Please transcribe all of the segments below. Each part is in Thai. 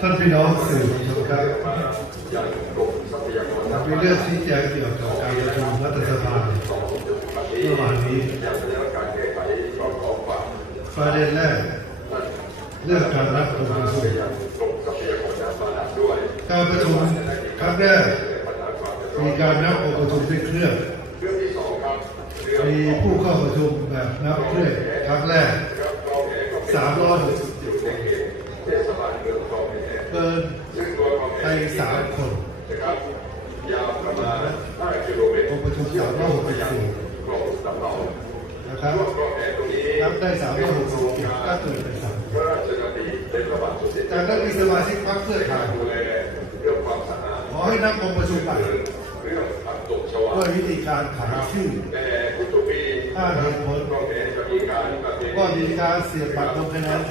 ท่านพี่น้องสื่อมวลชนครับมีเรื่องชี้แจงเกี่ยวกับการประชุมรัฐสภาเมื่อวานนี้ประเด็นแรกเรื่องการรับองค์ประชุมการประชุมครั้งแรกมีการนับองค์ประชุมด้วยเครื่องมีผู้เข้าประชุมแบบนับเครื่องครั้งแรก367คนเกินไปสามคนองค์ประชุม364นะครับนับได้367ก็เกินไปสามจากนั้นมีสมาชิกพรรคเพื่อไทยขอให้นับองค์ประชุมใหม่ด้วยวิธีการขานชื่อห้าเหตุผลก็มีการเสียบบัตรลงคะแนนแ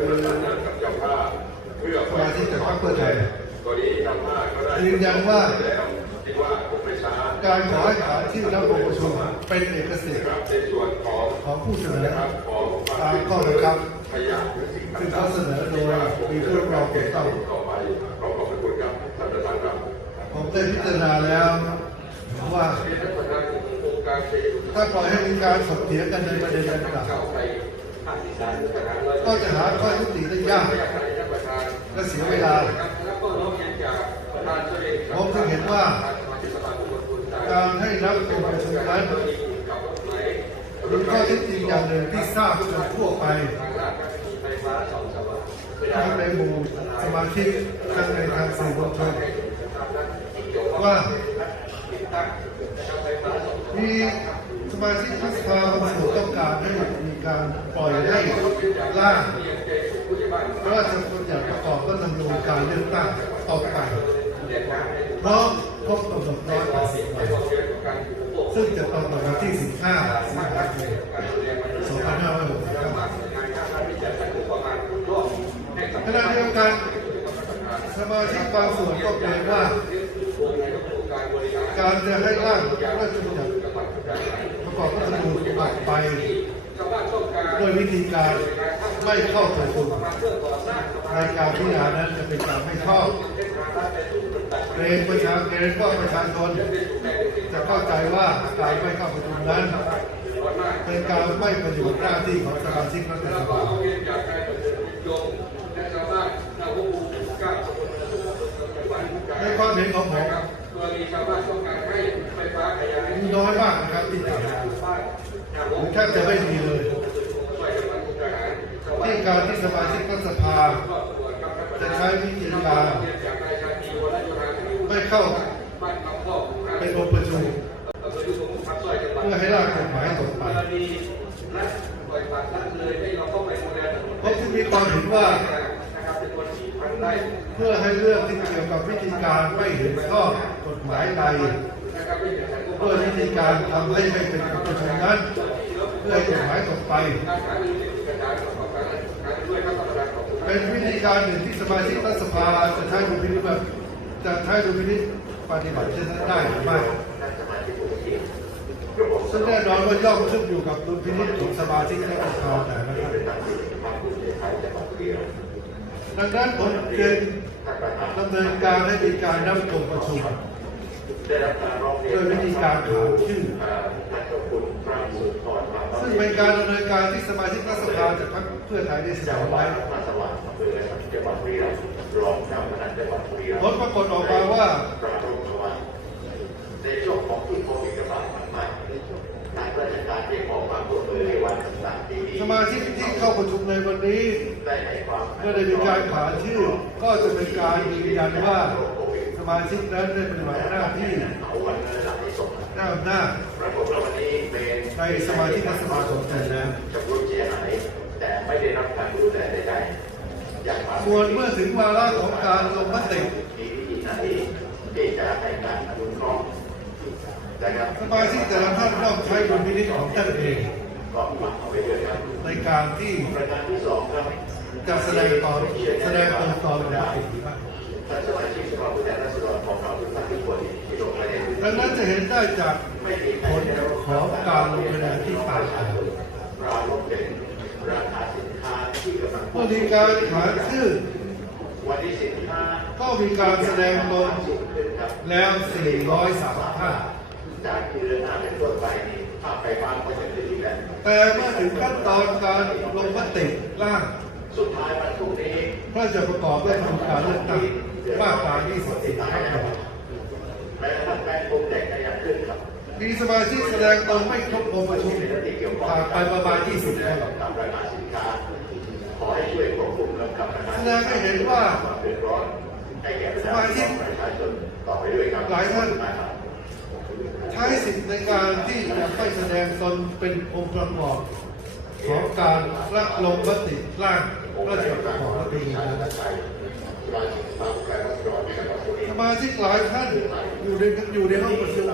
สมาชิกจากพรรคเพื่อไทยยืนยันว่าการขอให้ขานชื่อรับองค์ประชุมเป็นเอกสิทธิ์ของผู้เสนอตามข้อบังคับซึ่งเขาเสนอโดยมีผู้รับรองถูกต้องผมได้พิจารณาแล้วเห็นว่าถ้าปล่อยให้มีการสดเถียงกันในประเด็นดังกล่าว ก็จะหาข้อยุติได้ยากและเสียเวลาผมจึงเห็นว่า การให้รับองค์ประชุมนั้นมีข้อเท็จจริงอย่างหนึ่งที่ทราบกันทั่วไปทั้งในหมู่สมาชิกทั้งในทางสื่อมวลชนว่ามีสมาชิกรัฐสภาบางส่วนต้องการให้มี การปล่อยให้ร่างพระราชบัญญัติประกอบรัฐธรรมนูญการเลือกตั้งออกไปเพราะครบกำหนดร้อยแปดสิบวันซึ่งจะตรงกับวันที่ 15สิงหาคม2569ขณะเดียวกันสมาชิกบางส่วนก็เกรงว่า การจะให้ร่างพระราชบัญญัติประกอบรัฐธรรมนูญออกไป ด้วยวิธีการไม่เข้าประชุมในการพิจารณานั้นจะเป็นการไม่ชอบเกรงประชาเกรงว่าประชาชนจะเข้าใจว่าการไม่เข้าประชุมนั้น เป็นการไม่ประโยชน์หน้าที่ของสมาชิกรัฐสภาในความเห็นของผมมีน้อยมากนะครับที่จะหรือแทบจะไม่มีเลยที่การที่ สมาชิกรัฐสภา จะใช้วิธีการไม่เข้าเป็นองค์ประชุมเพื่อให้ร่างกฎหมายตกไปผมจึงมีความเห็นว่า เพื่อให้เรื่องที่เกี่ยวกับวิธีการไม่เห็นชอกฎหมายใดเพื่อวิธีการทำให้ไม่เป็นประชุมนั้น เพื่อให้กฎหมายตกไป เป็นวิธีการหนึ่งที่สมาชิกรัฐสภาจะใช้ดุลพินิจแบบจะใช้ดุลพินิจปฏิบัติเช่นนั้นได้หรือไม่ซึ่งแน่นอนว่าย่อมขึ้นอยู่กับดุลพินิจของสมาชิกรัฐสภาแต่ละท่านดังนั้นผมจึงดำเนินการให้มีการนับองประชุมด้วยวิธีการขานชื่อ ซึ่งเป็นการดำเนินการที่สมาชิกรัฐสภาจากพรรคเพื่อไทยได้เสนอไว้ผลปรากฏออกมาว่าในช่วงของที่โควิดระบาดใหม่ๆทางราชการได้ขอความร่วมมือในวันต่างๆที่มีสมาชิกที่เข้าประชุมในวันนี้ได้ให้ความเมื่อได้มีการขานชื่อ ก็จะเป็นการยืนยันว่าสมาชิกนั้นได้ปฏิบัติหน้าที่เอาวันนั้นหลักที่ส่งหน้า ในสมาชิกรัฐสภาของตนแล้วจะรู้เสียหายแต่ไม่ได้รับการดูแลใดอย่างความส่วนเมื่อถึงวาระของการลงมติมีวิธีไหนที่จะให้การอนุเคราะห์นะครับสมาชิกแต่ละท่านต้องใช้ดุลพินิจของท่านเองก็ฟังเอาไว้ด้วยครับในการที่ประการที่สองครับจะแสดงตอนแสดงตนตอนลงมติหรือไม่ท่านสมาชิกสภาผู้แทนราษฎรของ งนั้นจะเห็นได้จากไม่มีใครผลได้รับของการลงคะแนนที่ต่างกันราคาเป็นราคาสินค้กำลังเมื่อมีการขานชื่อก็มีการแสดงตนสูงแล้ว403ท่านจากที่เดินหน้าเป็นต้นไปนี่ภาพไปบ้านก็จะขึ้นอีกแล้วแต่เมื่อถึงขั้นตอนการลงมติร่าง สุดท้ายวันพรุ่งนี้พระราชประกอบด้วยทำการเลือกตั้งมาตรา24ครับ แม้กระทั่งแป้งพรมแดงก็ยังขึ้นครับมีสมาชิกแสดงตนไม่ครบองค์ประชุมผ่านไปประมาณ20คนกับรายการสินค้าขอให้ช่วยควบคุมกำกับแสดงให้เห็นว่าความเดือดร้อนให้แก่ประชาชนประชาชนต่อไปด้วยครับหลายท่านใช้สิทธิในการที่จะไม่แสดงตนเป็นองค์ประกอบของการรับลงมติร่างพระราชประกอบรัฐธรรมนูญ มาชิกหลายท่านอยู่ในอยู่ในห้องประชุม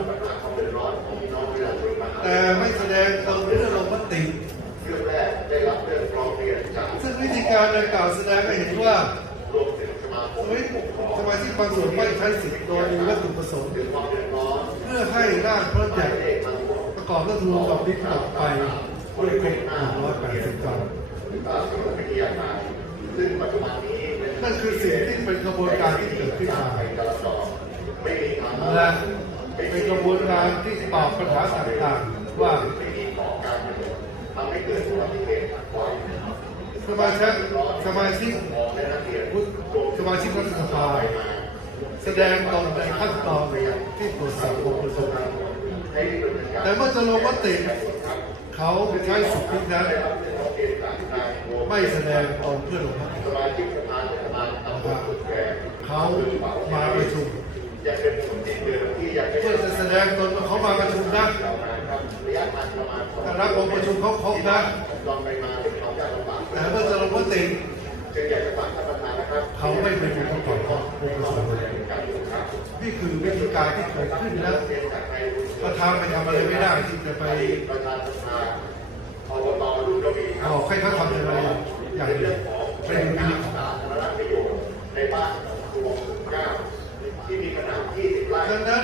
แต่ไม่แสดงตนเรื่องลงมติซึ่งวิธีการดังกล่าวแสดงให้เห็นว่าสมาคมเฮ้ยสมาชิกบางส่วนไม่ใช้สิทธิ์โดยมีวัตถุประสงค์ เพื่อให้ร่างพระราชบัญญัติเลขมันประกอบรัฐธรรมนูญฉบับนี้ตกไปด้วยครบ180วันตามสมุดวิทยาศาสตร์ซึ่งปัจจุบันนี้ นั่นคือสิ่งที่เป็นกระบวนการที่เกิดขึ้นมาและเป็นกระบวนการที่ตอบปัญหาต่างๆว่าทำให้เกิดอุบัติเหตุบ่อยสมาชิกสมาชิกมอในนักเรียนวุฒิสมาชิกรัฐสภาแสดงตนในขั้นตอนที่ตรวจสอบองค์ประชุมแต่เมื่อจะลงมติเขาใช้สิทธินั้น ไม่แสดงตนเพื่อลงมติสมาชิกสภาเทศบาลตำบลกุดแก่เขามาประชุมอยากเป็นคนที่เดิมที่อยากเพื่อจะแสดงตนเขามาประชุมนะระยะทางประมาณถ้ารับองค์ประชุมเขาครบนะลองไปมาเป็นความยากลำบากแต่เมื่อจะลงมติจึงอยากจะฝากท่านประธานนะครับเขาไม่เป็นผู้ประกอบองค์ประชุมนี่คือวิธีการที่เกิดขึ้นแล้วประธานไปทำอะไรไม่ได้ที่จะไปประชุมสภา บอกให้เขาทำอะไรอย่างเดียวไม่ดูพินิจสาธารณประโยชน์ในบ้านรวมเก้าที่มีขนาด20ไร่ดังนั้น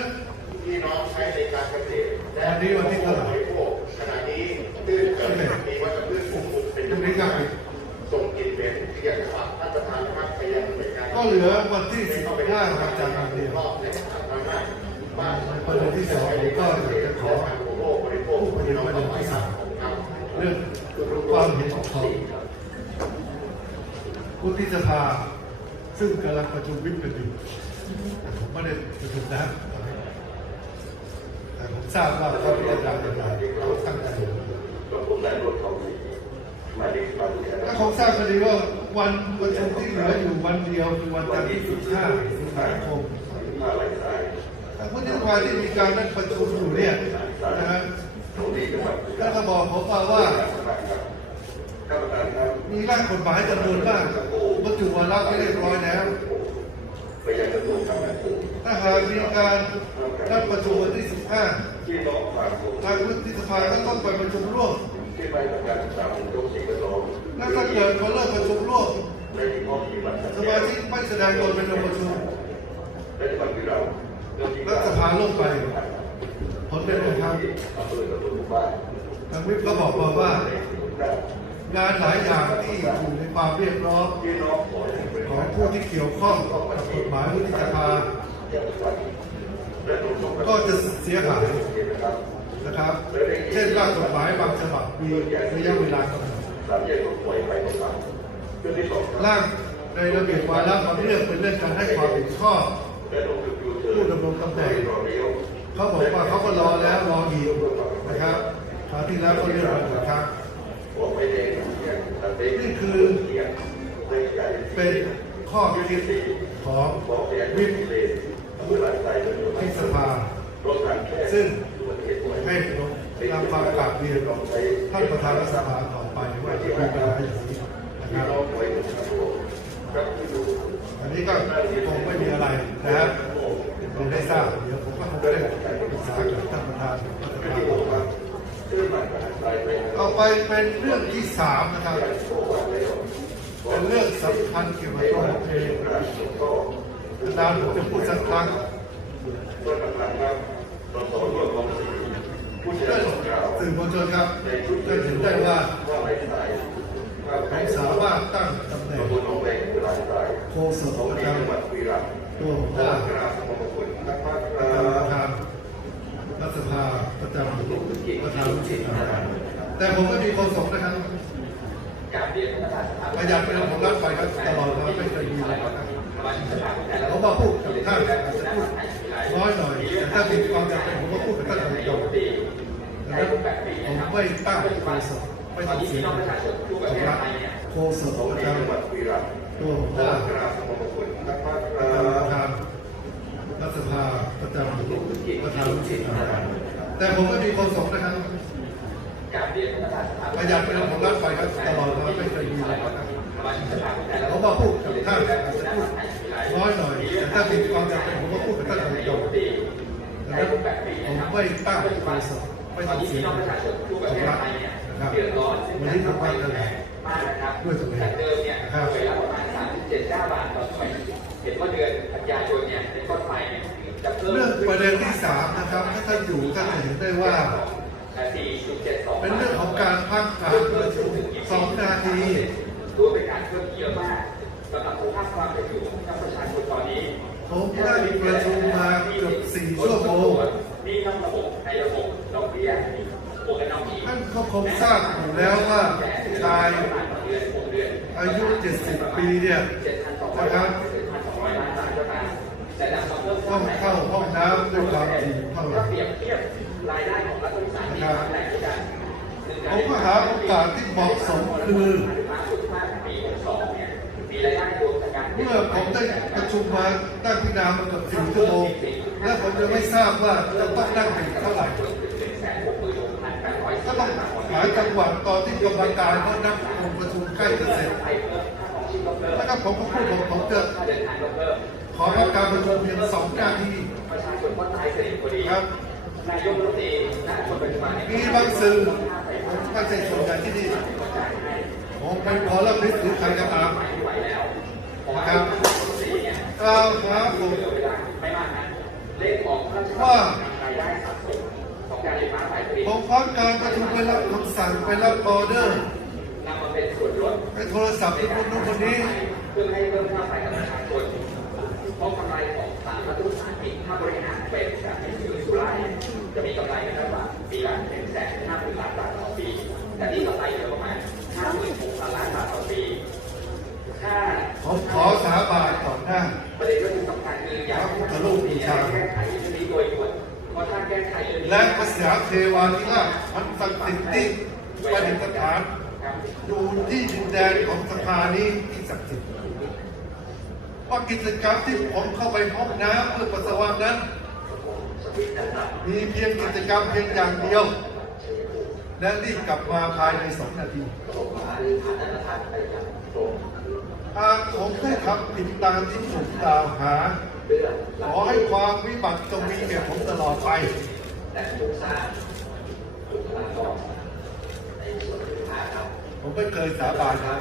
พี่น้องใช้ในการเกษตรและวันนี้วันที่เท่าไหร่บริโภคขณะนี้พืชเกิดมีวัชพืชปลูกเป็นพรุ่งนี้ก็ส่งกลิ่นเหม็นที่อยากจะฝากท่านประธานครับไปยังหน่วยงานก็เหลือวันที่15วันจันทร์วันเดียวรอบในสาธารณะบ้านประเด็นที่สองก็อยากจะขอผู้บริโภคผู้ประเด็นประเด็นที่สามเรื่อง ความเห็นของวุฒิสภาซึ่งกำลังประชุมวิปกันอยู่แต่ผมไม่ได้ประชุมนะแต่ผมทราบว่าเขาพิจารณาอย่างไรเขาตั้งใจอยู่ผมได้รถเขาหมายเลขบัตรเนี่ยถ้าคงทราบกันดีว่าวันประชุมที่เหลืออยู่วันเดียวคือวันจันทร์ที่15สิงหาคมอะไรได้แต่วุฒิสภาที่มีการนั่งประชุมอยู่เนี่ยนะฮะตรงนี้จังหวัดก็จะบอกผมมาว่า ท่านประธานครับ มีร่างกฎหมายจำนวนมากบรรจุวาระไม่เรียบร้อยแล้ว ถ้าหากมีการนัดประชุมวันที่ 15 ทางวุฒิสภาก็ต้องไปประชุมร่วมที่ไปทำการศึกษาผมยกสิ่งกระทรวงและถ้าเกิดพอเลิกประชุมร่วมสมาชิกไม่แสดงตนเป็นองค์ประชุมรัฐสภาล่มไปผลเป็นไงครับทานทางวิปก็บอกมาว่า งานหลายอย่างที่อยู่ในความเรียบร้อยที่น้องของผู้ที่เกี่ยวข้องกับกฎหมายวุฒิสภาก็จะเสียหายนะครับนะครับเช่นร่างกฎหมายบางฉบับมีระยะเวลากำหนดสามแยกรถไฟไปตรงกลางเรื่อย่างในระเบียบวาระบางเรื่องเป็นเรื่องการให้ความเห็นชอบผู้ดำรงตำแหน่งเขาบอกว่าเขาก็รอแล้วรออีกนะครับคราวที่แล้วก็เลื่อนมาหนึ่งครับอกไปเองเนี่คือเป็นข้อคิดของวิวิ่ปงเลนเมื่อหลายสายเลยที่สภา ซึ่งให้นำความกราบเรียนท่านประธานรัฐสภาต่อไปว่าจะมีปัญหาอย่างนี้นะครับน้องไว้กับตำรวจอันนี้ก็คงไม่มีอะไรนะครับคงได้ทราบเดี๋ยวผมก็คงได้ปรึกษากับท่านประธานรัฐสภาต่อไปเป็นเรื่องที่สามนะครับ เป็นเรื่องสำคัญเกี่ยวกับตัวผมเองนานผมจะพูดสักครั้งเพื่อนสื่อมวลชนครับจะเห็นได้ว่าผมสามารถตั้งตำแหน่งโฆษกประจำตัวผมได้ประธานรัฐสภาประจำประธานวุฒิสภาแต่ผมก็มีโฆษกนะครับ ประหยัดเป็นของรัฐไปครับตลอดมาไม่เคยมีอะไรครับผมมาพูดกับท่านอาจจะพูดน้อยหน่อยแต่ถ้ามีความจำเป็นผมก็พูดกับท่านตรงๆดังนั้นผมไม่ตั้งโฆษกไม่ต้องเสียของรัฐโฆษกจังหวัดวีระจำตัวผมได้ประธานรัฐสภาประจำประธานวุฒิสภาแต่ผมก็มีโฆษกนะครับ ประหยัดเป็นของรัฐไปครับตลอดมาไม่เคยมีอะไรครับผมมาพูดกับท่านอาจจะพูดน้อยหน่อยแต่ถ้ามีความจำเป็นผมก็พูดกับท่านตรงๆดังนั้นผมไม่ตั้งโฆษกไม่ต้องเสียของรัฐนะครับวันนี้ผมมาแถลงด้วยตัวเองนะครับเวลาประมาณ3.79บาทต่อหน่วยเห็นว่าเดือนกันยายนเนี่ยเป็นต้นไปเนี่ยจะเพิ่มเรื่องประเด็นที่สามนะครับถ้าท่านอยู่ท่านจะเห็นได้ว่า 4.72 เป็นเรื่องของการพักการประชุมสองนาทีรู้เป็นการเพิ่มเยอะมากสำหรับผู้ภาคความเป็นอยู่ของประชาชนตอนนี้ผมได้ประชุมมาเกือบสี่ชั่วโมงมีทั้งระบบในระบบดอกเบี้ยโปรแกรมอีกท่านก็คงทราบอยู่แล้วว่าชายเดือน6เดือนอายุ 70 ปีเนี่ยนะครับ 7,200ล้านบาทก็ตามแต่นำมาเพิ่ม ต้องเข้าห้องน้ำด้วยความถี่เท่าไหร่เปรียบเทียบรายได้ของรัฐวิสาหกิจแหล่งด้วยกันผมก็หาโอกาสที่เหมาะสมคือเนี่ยมีรายได้รวมจากการเมื่อผมได้ประชุมมาตั้งพิจารณามาเกือบสี่ชั่วโมงและผมยังไม่ทราบว่าจะต้องนั่งอีกเท่าไหร่ก็ต้องหาจังหวะตอนที่กรรมการเขานับองค์ประชุมใกล้จะเสร็จแล้วก็ผมก็พูดผมผมจะ ขอรับการประชุมเพียงสองนาทีประชาชนคนไทยเสรีพอดีครับนายกรัฐมนตรีณคนปัจจุบันเนี่ยมีบางสื่อผมไม่ใช่ส่วนใหญ่ที่นี่ผมเป็นขอรับริษหรือใครก็ตามไม่ไหวแล้วผมนะว่าครับรัฐมนตรีเนี่ยกล่าวหาผมเหลือเวลาไม่มากนะเลขของพระราชว่ารายได้สะสมของการไฟฟ้าฝ่ายผลิตผมพักการประชุมไปรับคำสั่งไปรับออเดอร์นำมาเป็นส่วนลดไปโทรศัพท์ที่คนนู้นคนนี้เพื่อให้เพิ่มค่าไฟกับประชาชนเพ ราะกำไรของสามรัฐวิสาหกิจถ้าบริหารเป็นแบบที่สุรุ่ยสุร่ายจะมีกำไรไม่น้อยกว่าปีละหนึ่งแสนห้าหมื่นล้านบาทต่อปี แต่นี่กำไรเหลือประมาณห้าหมื่นหกพันล้านบาทต่อปีถ้าผมขอสาบานต่อหน้าประเด็นเรื่องสำคัญคืออยากให้ท่านมีการแก้ไขเรื่องนี้โดยด่วนเพราะถ้าแก้ไขเรื่องนี้และภาษาเทวาธิราชมันศักดิ์สิทธิ์ที่ประดิษฐานครับอยู่ที่ดินแดนของสภานี้ที่ศักดิ์สิทธิ์ ว่ากิจกรรมที่ผมเข้าไปห้องน้ำเพื่อปัสสาวะนั้น มีเพียงกิจกรรมเพียงอย่างเดียว และรีบกลับมาภายในสองนาทีหากผมได้ทำผิดตามที่ถูกกล่าวหา ขอให้ความวิบัติจงมีแก่ผมตลอดไปผมไม่เคยสาบานนะ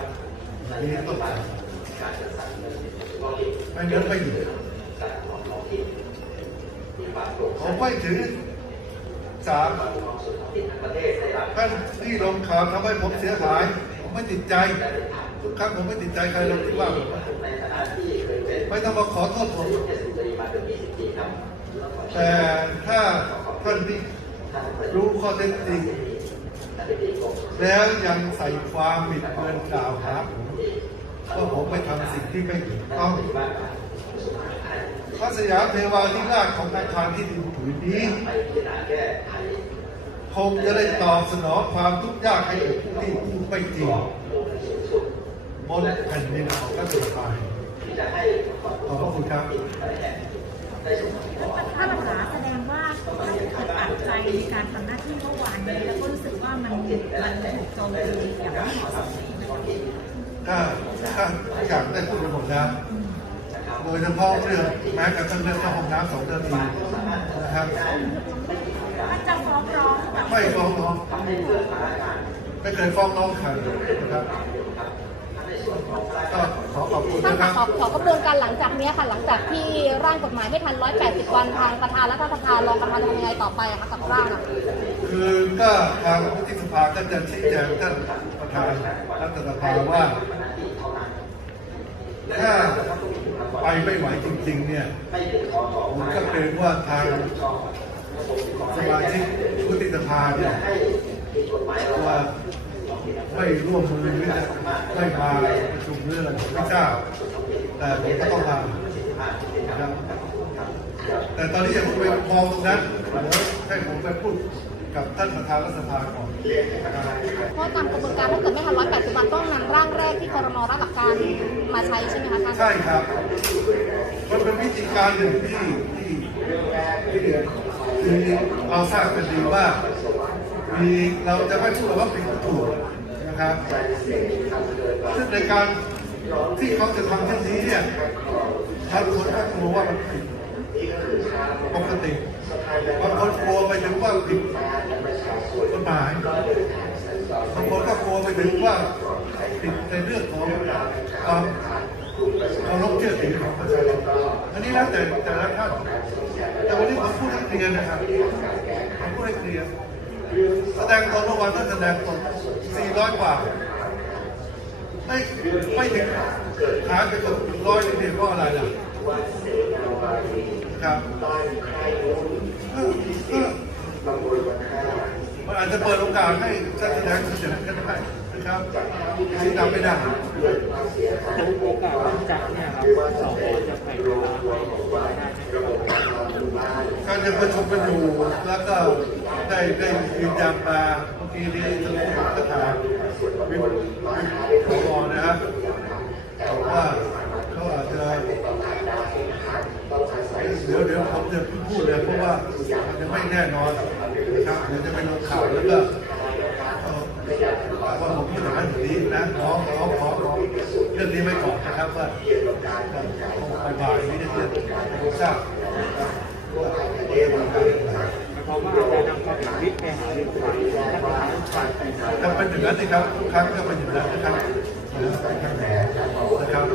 มีต้องการ ไม่งั้นไม่อยู่ผมไม่ถือสามท่านที่ลงข่าวทำให้ผมเสียหาย ผมไม่ติดใจทุกครั้งผมไม่ติดใจใครลงที่ว่าผมไม่ต้องมาขอโทษผมแต่ถ้าท่านที่รู้ข้อเท็จจริงแล้วยังใส่ความบิดเบือนกล่าวหาผม ว่าผมไม่ทำสิ่งที่ไม่ถูกต้องพระสยามเทวาธิราชของอาคารที่ดินผืนนี้คงจะได้ตอบสนองความทุกข์ยากให้กับผู้ที่พูดไม่จริงบนแผ่นดินของรัฐบาลขอบพระคุณครับถ้าปัญหาแสดงว่าท่านอึดอัดใจในการทำหน้าที่เมื่อวานนี้แล้วก็รู้สึกว่ามันมันถูกโจมตีอย่างไม่เหมาะสม ถ้าถ้าทุกอย่างได้พูดไปหมดแล้วโดยเฉพาะเรื่องแม้กระทั่งเรื่องเข้าห้องน้ำสองนาทีนะครับมันจะฟ้องร้องแบบไม่ฟ้องร้องไม่เคยฟ้องร้องใครนะครับก็ขอขอบคุณท่านนะคคะรับขอขอกระบวนการหลังจากเนี้ยค่ะหลังจากที่ร่างกฎหมายไม่ทัน 180 วันทางประธานรัฐสภารองประธานจะทำยังไงต่อไปอะคะกับร่างอะคือก็ทางวุฒิสภาก็จะชี้แจงท่านประธาน รัฐสภาว่า ถ้าไปไม่ไหวจริง ๆ เนี่ย ผมก็เกรงว่าทางสมาชิกวุฒิสภาเนี่ยว่าไม่ร่วมมือหรือจะไม่มาประชุมเรื่องไรไม่ทราบแต่ผมก็ต้องมาแต่ตอนนี้อยังไม่พอตรงนั้นเดี๋ยวให้ผมไปพูด กับท่านประธานรัฐสภาก่อนนะครับเพราะตามกระบวนการถ้าเกิดไม่ทัน180วันต้องนำร่างแรกที่ครมรับหลักการมาใช้ใช่ไหมคะท่านใช่ครับมันเป็นวิธีการหนึ่งที่ที่ที่คือเราทราบกันดีว่ามีเราจะไม่พูดว่าผิดหรือถูกนะครับซึ่งในการที่เขาจะทำเช่นนี้เนี่ยบางคนก็กลัวว่ามันผิดปกติบางคนกลัวไปถึงว่าผิด กฎหมายบางคนก็กลัวไปถึงว่าผิดในเรื่องของความเคารพเชื่อถือของประชาชนอันนี้แล้วแต่แต่ละท่านแต่วันนี้ผมพูดให้เคลียร์นะครับผมพูดให้เคลียร์แสดงตนเมื่อวานก็แสดงตน400 กว่า ไม่ไม่ถึงหายไปเกับร้อยเลยเนี่ยเพราะอะไรล่ะครับเออเออ มันอาจจะเปิดโอกาสให้แสดงแสดงกันได้นะครับที่ทำไม่ได้โอกาสหลังจากเนี่ยครับสองจะแข่งเวลาให้ได้ไหมการจะประชุมกันอยู่แล้วก็ได้ได้ยืนยันมาเมื่อกี้นี้ทางประธานวิปวิปพอนะครับว่าเขาอาจจะเดี๋ยวเดี๋ยวผมจะพูดเลยเพราะว่ามันจะไม่แน่นอน ครับเดี๋ยวจะไปลงข่าวแล้วก็ว่าผมพูดอย่างนั้นอย่างนี้นะขอขอขอขอเรื่องนี้ไว้ก่อนนะครับว่าคงบ่ายนี้จะเกิดผมทราบนะครับว่าว่าจะมีการอะไรเพราะว่าจะนำความผิดไปหาเรื่องฝ่ายและประธานฝ่ายก็เป็นอย่างนั้นสิครับทุกครั้งก็เป็นอย่างนั้นนะครับนะครับ